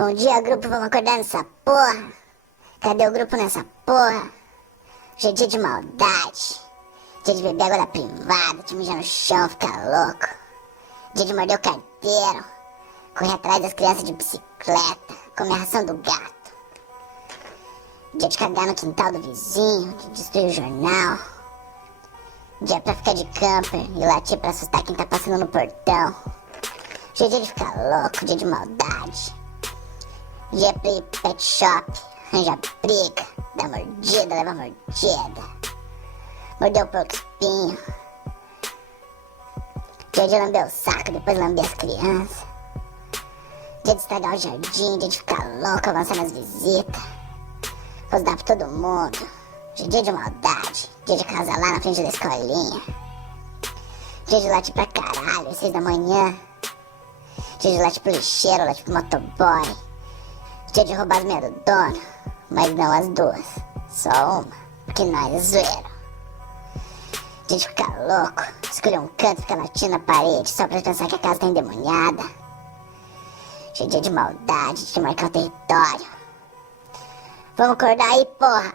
Bom dia, grupo, vamos acordar nessa porra. Cadê o grupo nessa porra? Hoje é dia de maldade. Dia de beber água da privada, de mijar no chão, ficar louco. Dia de morder o carteiro, correr atrás das crianças de bicicleta, comer a ração do gato. Dia de cagar no quintal do vizinho, de destruir o jornal. Dia pra ficar de camper e latir pra assustar quem tá passando no portão. Hoje é dia de ficar louco, dia de maldade. Dia pra ir pro pet shop, arranjar briga, dar mordida, levar mordida. Morder o porco espinho. Dia de lamber o saco, depois lamber as crianças. Dia de estragar o jardim, dia de ficar louco, avançar nas visitas. Rosnar pra todo mundo. Hoje é dia de maldade, dia de casar lá na frente da escolinha. Dia de latir pra caralho, às 6 da manhã. Dia de latir pro lixeiro, latir pro motoboy. Dia de roubar as meias do dono, mas não as duas, só uma, porque nós é zoeiro. Dia de ficar louco, escolher um canto e ficar latindo na parede só pra pensar que a casa tá endemoniada. Hoje é dia de maldade, de marcar o território. Vamos acordar aí, porra!